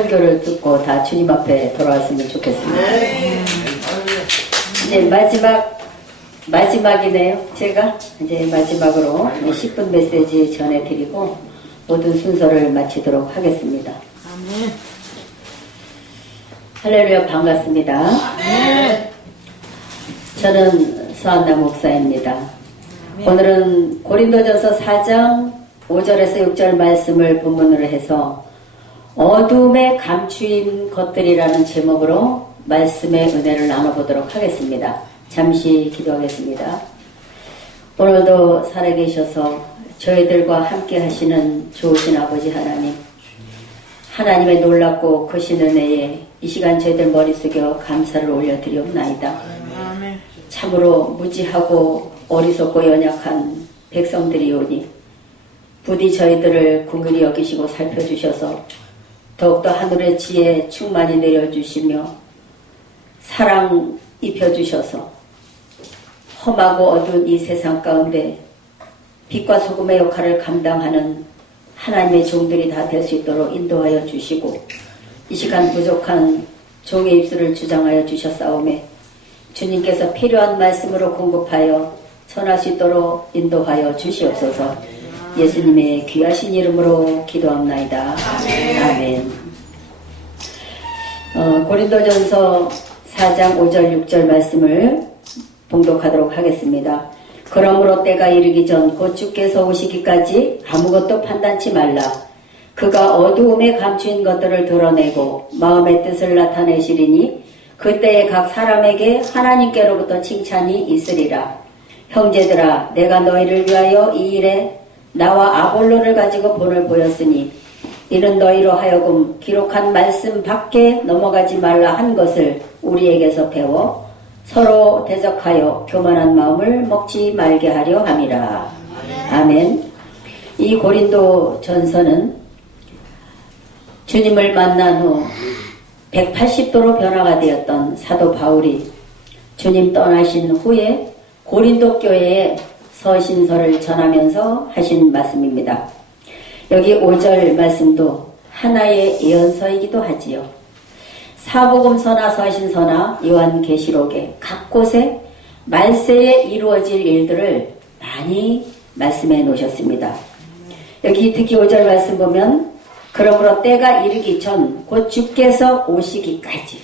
설교를 듣고 다 주님 앞에 돌아왔으면 좋겠습니다. 이제 마지막이네요. 제가 이제 마지막으로 10분 메시지 전해드리고 모든 순서를 마치도록 하겠습니다. 아멘. 할렐루야, 반갑습니다. 저는 서한나 목사입니다. 오늘은 고린도전서 4장 5절에서 6절 말씀을 본문으로 해서 어둠에 감추인 것들이라는 제목으로 말씀의 은혜를 나눠보도록 하겠습니다. 잠시 기도하겠습니다. 오늘도 살아계셔서 저희들과 함께 하시는 좋으신 아버지 하나님, 하나님의 놀랍고 크신 은혜에 이 시간 저희들 머리 숙여 감사를 올려드리옵나이다. 참으로 무지하고 어리석고 연약한 백성들이오니 부디 저희들을 긍휼히 여기시고 살펴주셔서 더욱더 하늘의 지혜 충만히 내려주시며 사랑 입혀주셔서 험하고 어두운 이 세상 가운데 빛과 소금의 역할을 감당하는 하나님의 종들이 다 될 수 있도록 인도하여 주시고 이 시간 부족한 종의 입술을 주장하여 주셨사오매 주님께서 필요한 말씀으로 공급하여 전할 수 있도록 인도하여 주시옵소서. 예수님의 귀하신 이름으로 기도합나이다. 아멘. 고린도전서 4장 5절 6절 말씀을 봉독하도록 하겠습니다. 그러므로 때가 이르기 전 곧 주께서 오시기까지 아무것도 판단치 말라. 그가 어두움에 감추인 것들을 드러내고 마음의 뜻을 나타내시리니 그때에 각 사람에게 하나님께로부터 칭찬이 있으리라. 형제들아, 내가 너희를 위하여 이 일에 나와 아볼로를 가지고 본을 보였으니 이는 너희로 하여금 기록한 말씀 밖에 넘어가지 말라 한 것을 우리에게서 배워 서로 대적하여 교만한 마음을 먹지 말게 하려 함이라. 아멘. 이 고린도 전서는 주님을 만난 후 180도로 변화가 되었던 사도 바울이 주님 떠나신 후에 고린도 교회에 서신서를 전하면서 하신 말씀입니다. 여기 5절 말씀도 하나의 예언서이기도 하지요. 사복음서나 서신서나 요한계시록에 각 곳에 말세에 이루어질 일들을 많이 말씀해 놓으셨습니다. 여기 특히 5절 말씀 보면 그러므로 때가 이르기 전 곧 주께서 오시기까지,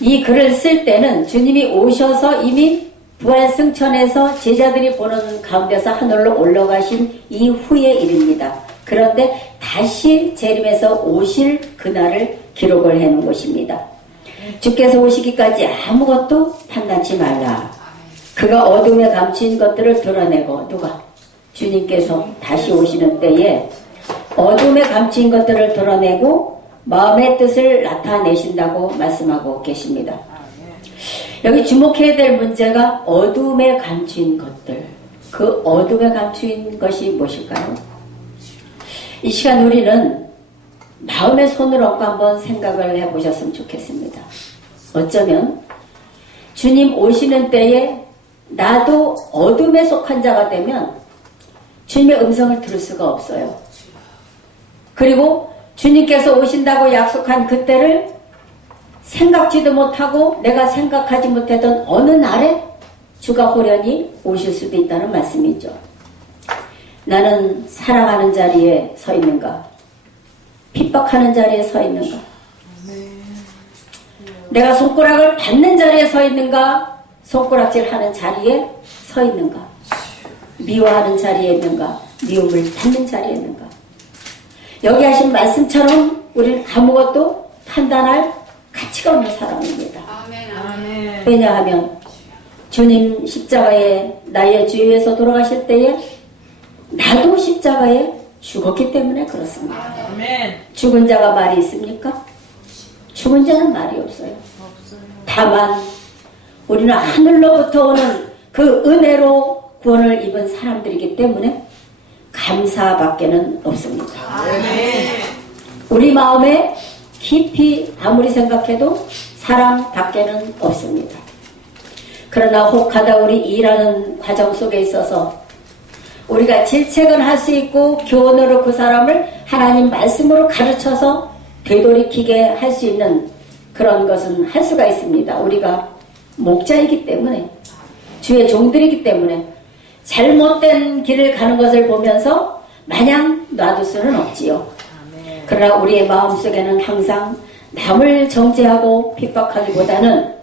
이 글을 쓸 때는 주님이 오셔서 이미 부활승천에서 제자들이 보는 가운데서 하늘로 올라가신 이후의 일입니다. 그런데 다시 재림해서 오실 그날을 기록을 해놓은 것입니다. 주께서 오시기까지 아무것도 판단치 말라. 그가 어둠에 감춘 것들을 드러내고, 누가? 주님께서 다시 오시는 때에 어둠에 감춘 것들을 드러내고 마음의 뜻을 나타내신다고 말씀하고 계십니다. 여기 주목해야 될 문제가 어둠에 감춘 것들. 그 어둠에 감춘 것이 무엇일까요? 이 시간 우리는 마음의 손을 얹고 한번 생각을 해보셨으면 좋겠습니다. 어쩌면 주님 오시는 때에 나도 어둠에 속한 자가 되면 주님의 음성을 들을 수가 없어요. 그리고 주님께서 오신다고 약속한 그때를 생각지도 못하고 내가 생각하지 못했던 어느 날에 주가 호련히 오실 수도 있다는 말씀이죠. 나는 사랑하는 자리에 서 있는가? 핍박하는 자리에 서 있는가? 내가 손가락을 받는 자리에 서 있는가? 손가락질하는 자리에 서 있는가? 미워하는 자리에 있는가? 미움을 받는 자리에 있는가? 여기 하신 말씀처럼 우리는 아무것도 판단할 가치가 없는 사람입니다. 아멘. 왜냐하면 주님 십자가에 나의 죄 위해서 돌아가실 때에 나도 십자가에 죽었기 때문에 그렇습니다. 아멘. 죽은 자가 말이 있습니까? 죽은 자는 말이 없어요. 다만 우리는 하늘로부터 오는 그 은혜로 구원을 입은 사람들이기 때문에 감사밖에는 없습니다. 아멘. 우리 마음에 깊이 아무리 생각해도 사랑밖에는 없습니다. 그러나 혹하다 우리 일하는 과정 속에 있어서 우리가 질책은 할 수 있고 교훈으로 그 사람을 하나님 말씀으로 가르쳐서 되돌이키게 할 수 있는 그런 것은 할 수가 있습니다. 우리가 목자이기 때문에, 주의 종들이기 때문에 잘못된 길을 가는 것을 보면서 마냥 놔둘 수는 없지요. 그러나 우리의 마음속에는 항상 남을 정죄하고 핍박하기보다는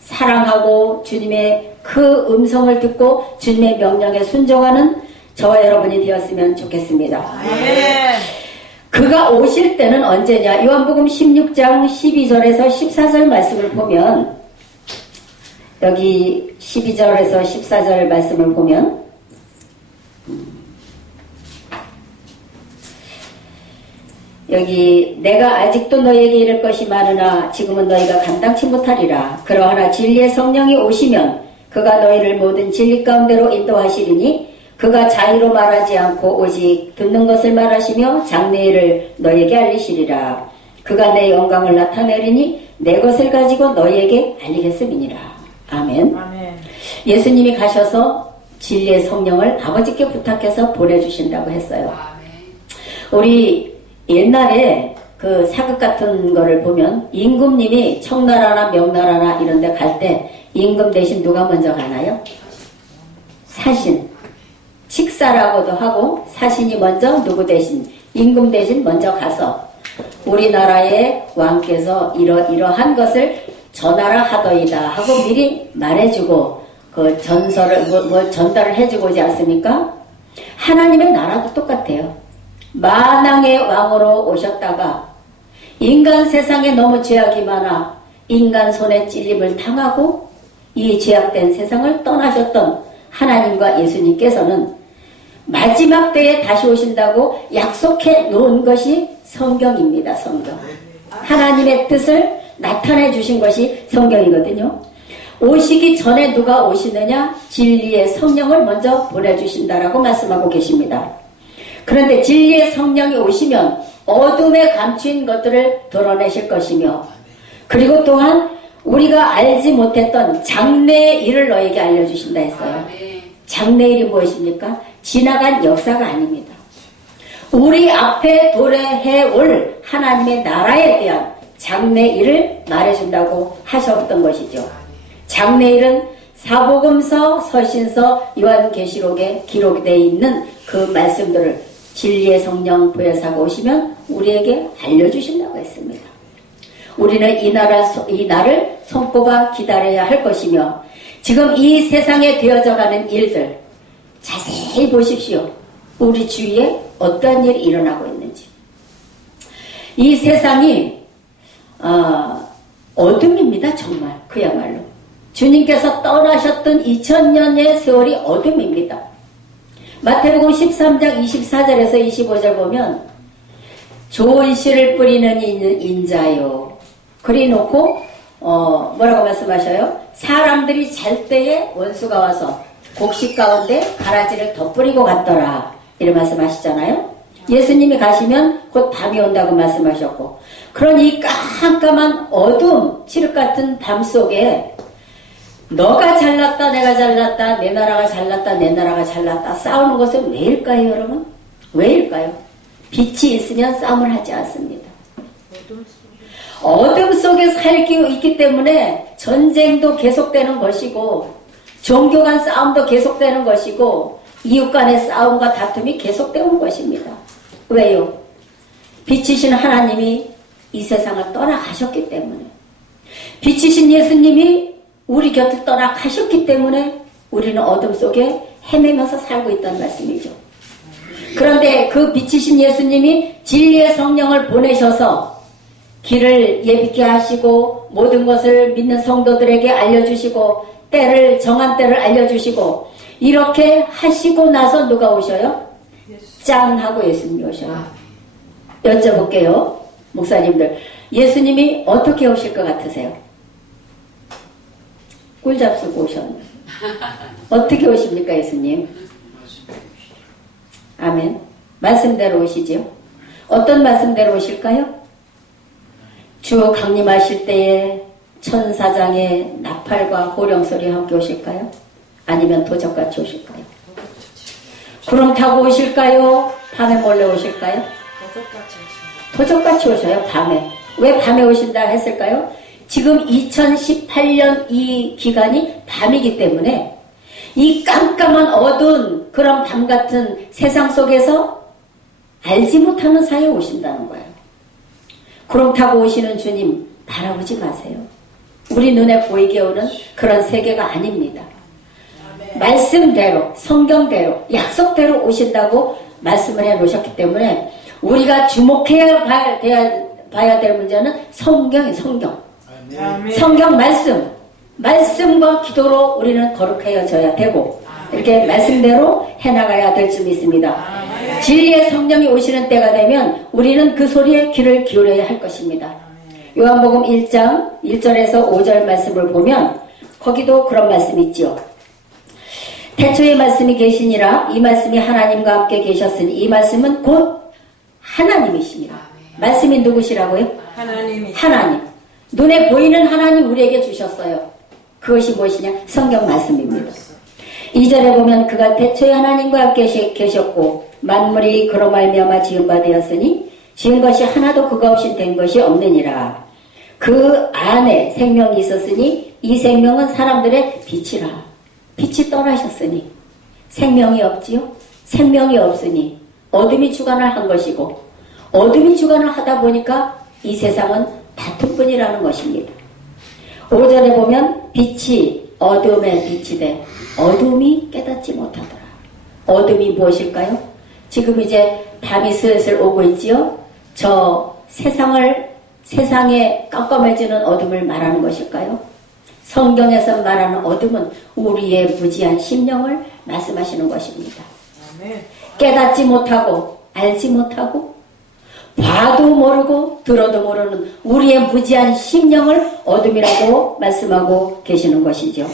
사랑하고 주님의 그 음성을 듣고 주님의 명령에 순종하는 저와 여러분이 되었으면 좋겠습니다. 아멘. 그가 오실 때는 언제냐? 요한복음 16장 12절에서 14절 말씀을 보면, 여기 12절에서 14절 말씀을 보면, 여기 내가 아직도 너희에게 이를 것이 많으나 지금은 너희가 감당치 못하리라. 그러하나 진리의 성령이 오시면 그가 너희를 모든 진리 가운데로 인도하시리니 그가 자의로 말하지 않고 오직 듣는 것을 말하시며 장래일을 너희에게 알리시리라. 그가 내 영광을 나타내리니 내 것을 가지고 너희에게 알리겠음이니라. 아멘. 아멘. 예수님이 가셔서 진리의 성령을 아버지께 부탁해서 보내주신다고 했어요. 우리 옛날에 그 사극 같은 거를 보면 임금님이 청나라나 명나라나 이런 데 갈 때 임금 대신 누가 먼저 가나요? 사신. 식사라고도 하고 사신이 먼저 누구 대신, 임금 대신 먼저 가서 우리나라의 왕께서 이러한 것을 전하라 하더이다 하고 미리 말해주고 그 전설을 전달을 해주고 오지 않습니까? 하나님의 나라도 똑같아요. 만왕의 왕으로 오셨다가 인간 세상에 너무 죄악이 많아 인간 손에 찔림을 당하고 이 죄악된 세상을 떠나셨던 하나님과 예수님께서는 마지막 때에 다시 오신다고 약속해 놓은 것이 성경입니다. 성경. 하나님의 뜻을 나타내 주신 것이 성경이거든요. 오시기 전에 누가 오시느냐? 진리의 성령을 먼저 보내주신다라고 말씀하고 계십니다. 그런데 진리의 성령이 오시면 어둠에 감추인 것들을 드러내실 것이며, 그리고 또한 우리가 알지 못했던 장래의 일을 너에게 알려주신다 했어요. 장래일이 무엇입니까? 지나간 역사가 아닙니다. 우리 앞에 도래해 올 하나님의 나라에 대한 장래일을 말해준다고 하셨던 것이죠. 장래일은 사복음서, 서신서, 요한계시록에 기록되어 있는 그 말씀들을 진리의 성령 보혜사가 오시면 우리에게 알려주신다고 했습니다. 우리는 이 날을 손꼽아 기다려야 할 것이며, 지금 이 세상에 되어져가는 일들 자세히 보십시오. 우리 주위에 어떤 일이 일어나고 있는지. 이 세상이 어둠입니다. 정말 그야말로 주님께서 떠나셨던 2000년의 세월이 어둠입니다. 마태복음 13장 24절에서 25절 보면 좋은 씨를 뿌리는 인자요. 그리 놓고 뭐라고 말씀하셔요? 사람들이 잘 때에 원수가 와서 곡식 가운데 가라지를 덧뿌리고 갔더라. 이런 말씀하시잖아요. 예수님이 가시면 곧 밤이 온다고 말씀하셨고, 그런 이 깜깜한 어둠, 칠흑 같은 밤 속에 너가 잘났다, 내가 잘났다, 내 나라가 잘났다, 내 나라가 잘났다 싸우는 것은 왜일까요, 여러분? 왜일까요? 빛이 있으면 싸움을 하지 않습니다. 어둠 속에 살고 있기 때문에 전쟁도 계속되는 것이고, 종교 간 싸움도 계속되는 것이고, 이웃 간의 싸움과 다툼이 계속되는 것입니다. 왜요? 빛이신 하나님이 이 세상을 떠나가셨기 때문에, 빛이신 예수님이 우리 곁을 떠나가셨기 때문에 우리는 어둠 속에 헤매면서 살고 있다는 말씀이죠. 그런데 그 빛이신 예수님이 진리의 성령을 보내셔서 길을 예비케 하시고 모든 것을 믿는 성도들에게 알려주시고 정한 때를 알려주시고 이렇게 하시고 나서 누가 오셔요? 짠 하고 예수님이 오셔요. 여쭤볼게요. 목사님들, 예수님이 어떻게 오실 것 같으세요? 꿀 잡수고 오셨네. 어떻게 오십니까, 예수님? 아멘. 말씀대로 오시지요? 어떤 말씀대로 오실까요? 주 강림하실 때에 천사장의 나팔과 호령소리와 함께 오실까요? 아니면 도적같이 오실까요? 구름 타고 오실까요? 밤에 몰래 오실까요? 도적같이 오셔요. 밤에. 왜 밤에 오신다 했을까요? 지금 2018년 이 기간이 밤이기 때문에 이 깜깜한 어두운 그런 밤 같은 세상 속에서 알지 못하는 사이에 오신다는 거예요. 구름 타고 오시는 주님 바라보지 마세요. 우리 눈에 보이게 오는 그런 세계가 아닙니다. 말씀대로, 성경대로, 약속대로 오신다고 말씀을 해 놓으셨기 때문에 우리가 주목해야 봐야 될 문제는 성경이 성경. 아멘. 성경 말씀과 기도로 우리는 거룩해져야 되고 이렇게 말씀대로 해나가야 될 줄 믿습니다. 진리의 성령이 오시는 때가 되면 우리는 그 소리에 귀를 기울여야 할 것입니다. 요한복음 1장 1절에서 5절 말씀을 보면 거기도 그런 말씀이 있지요. 태초에 말씀이 계시니라 이 말씀이 하나님과 함께 계셨으니 이 말씀은 곧 하나님이시니라. 말씀이 누구시라고요? 하나님이. 하나님. 눈에 보이는 하나님 우리에게 주셨어요. 그것이 무엇이냐? 성경 말씀입니다. 2절에 보면 그가 태초에 하나님과 함께 계셨고 만물이 그로 말미암아 지은 바 되었으니 지은 것이 하나도 그가 없이 된 것이 없느니라. 그 안에 생명이 있었으니 이 생명은 사람들의 빛이라. 빛이 떠나셨으니 생명이 없지요? 생명이 없으니 어둠이 주관을 한 것이고 어둠이 주관을 하다 보니까 이 세상은 다툼뿐이라는 것입니다. 5절에 보면 빛이 어둠에 빛이 돼 어둠이 깨닫지 못하더라. 어둠이 무엇일까요? 지금 이제 밤이 슬슬 오고 있지요? 저 세상에 깜깜해지는 어둠을 말하는 것일까요? 성경에서 말하는 어둠은 우리의 무지한 심령을 말씀하시는 것입니다. 아멘. 깨닫지 못하고 알지 못하고 봐도 모르고 들어도 모르는 우리의 무지한 심령을 어둠이라고 말씀하고 계시는 것이죠.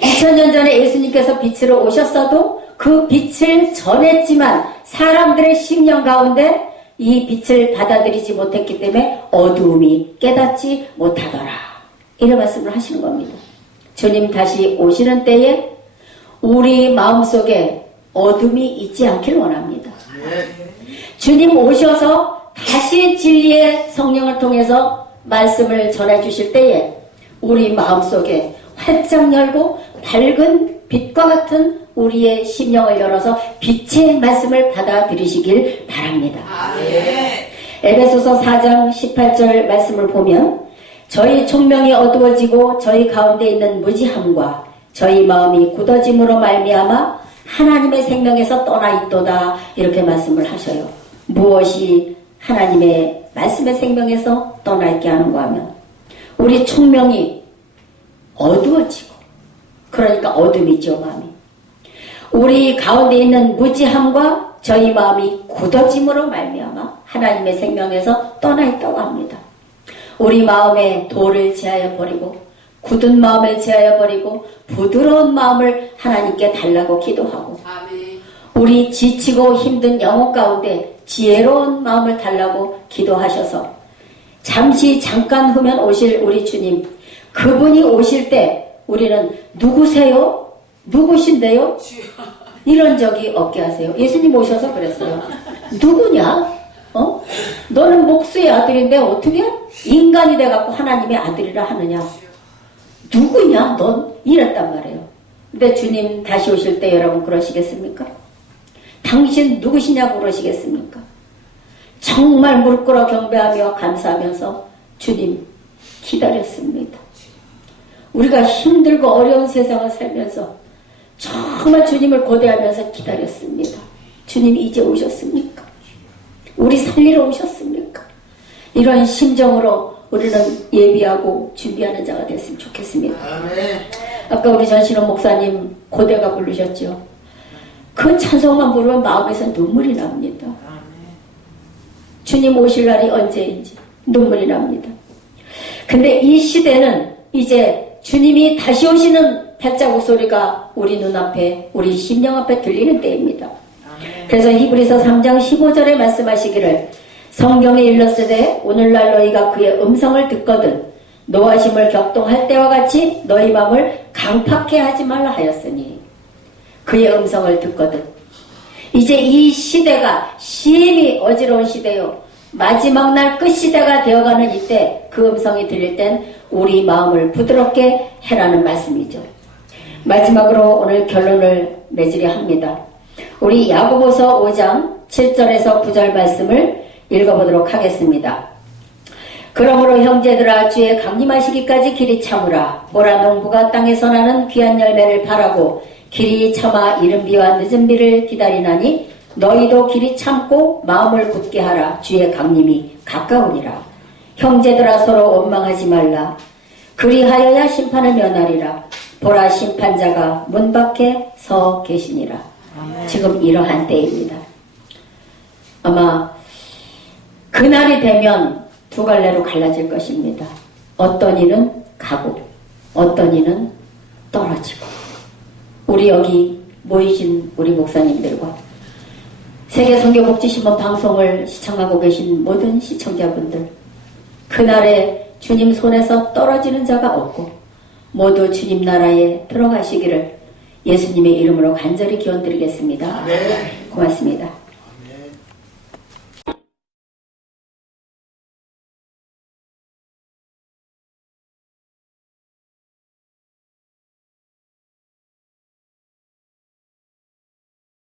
2000년 전에 예수님께서 빛으로 오셨어도 그 빛을 전했지만 사람들의 심령 가운데 이 빛을 받아들이지 못했기 때문에 어두움이 깨닫지 못하더라. 이런 말씀을 하시는 겁니다. 주님 다시 오시는 때에 우리 마음속에 어둠이 있지 않길 원합니다. 주님 오셔서 다시 진리의 성령을 통해서 말씀을 전해주실 때에 우리 마음속에 활짝 열고 밝은 빛과 같은 우리의 심령을 열어서 빛의 말씀을 받아들이시길 바랍니다. 에베소서 4장 18절 말씀을 보면 저희 총명이 어두워지고 저희 가운데 있는 무지함과 저희 마음이 굳어짐으로 말미암아 하나님의 생명에서 떠나 있도다 이렇게 말씀을 하셔요. 무엇이 하나님의 말씀의 생명에서 떠나 있게 하는가 하면 우리 총명이 어두워지고 그러니까 어둠이죠 마음이. 우리 가운데 있는 무지함과 저희 마음이 굳어짐으로 말미암아 하나님의 생명에서 떠나 있다고 합니다. 우리 마음에 돌을 제하여 버리고 굳은 마음을 제하여 버리고 부드러운 마음을 하나님께 달라고 기도하고 우리 지치고 힘든 영혼 가운데 지혜로운 마음을 달라고 기도하셔서 잠깐 후면 오실 우리 주님 그분이 오실 때 우리는 누구세요? 누구신데요? 이런 적이 없게 하세요. 예수님 오셔서 그랬어요. 누구냐? 너는 목수의 아들인데 어떻게 인간이 돼갖고 하나님의 아들이라 하느냐? 누구냐? 넌 이랬단 말이에요. 근데 주님 다시 오실 때 여러분 그러시겠습니까? 당신 누구시냐고 그러시겠습니까? 정말 무릎 꿇어 경배하며 감사하면서 주님 기다렸습니다. 우리가 힘들고 어려운 세상을 살면서 정말 주님을 고대하면서 기다렸습니다. 주님 이제 오셨습니까? 우리 살리러 오셨습니까? 이런 심정으로 우리는 예비하고 준비하는 자가 됐으면 좋겠습니다. 아까 우리 전신호 목사님 고대가 부르셨죠. 그 찬송만 부르면 마음에서 눈물이 납니다. 주님 오실 날이 언제인지 눈물이 납니다. 근데 이 시대는 이제 주님이 다시 오시는 발자국 소리가 우리 눈앞에 우리 심령 앞에 들리는 때입니다. 그래서 히브리서 3장 15절에 말씀하시기를 성경에 일렀으되 오늘날 너희가 그의 음성을 듣거든 노하심을 격동할 때와 같이 너희 마음을 강팍해 하지 말라 하였으니 그의 음성을 듣거든 이제 이 시대가 심히 어지러운 시대요. 마지막 날 끝시대가 되어가는 이때 그 음성이 들릴 땐 우리 마음을 부드럽게 해라는 말씀이죠. 마지막으로 오늘 결론을 맺으려 합니다. 우리 야고보서 5장 7절에서 9절 말씀을 읽어보도록 하겠습니다. 그러므로 형제들아 주의 강림하시기까지 길이 참으라. 보라 농부가 땅에서 나는 귀한 열매를 바라고 길이 참아 이른 비와 늦은 비를 기다리나니 너희도 길이 참고 마음을 굳게 하라. 주의 강림이 가까우니라. 형제들아 서로 원망하지 말라. 그리하여야 심판을 면하리라. 보라 심판자가 문 밖에 서 계시니라. 지금 이러한 때입니다. 아마 그날이 되면 두 갈래로 갈라질 것입니다. 어떤 이는 가고 어떤 이는 떨어지고. 우리 여기 모이신 우리 목사님들과 세계선교복지신문 방송을 시청하고 계신 모든 시청자분들, 그날에 주님 손에서 떨어지는 자가 없고 모두 주님 나라에 들어가시기를 예수님의 이름으로 간절히 기원드리겠습니다. 고맙습니다.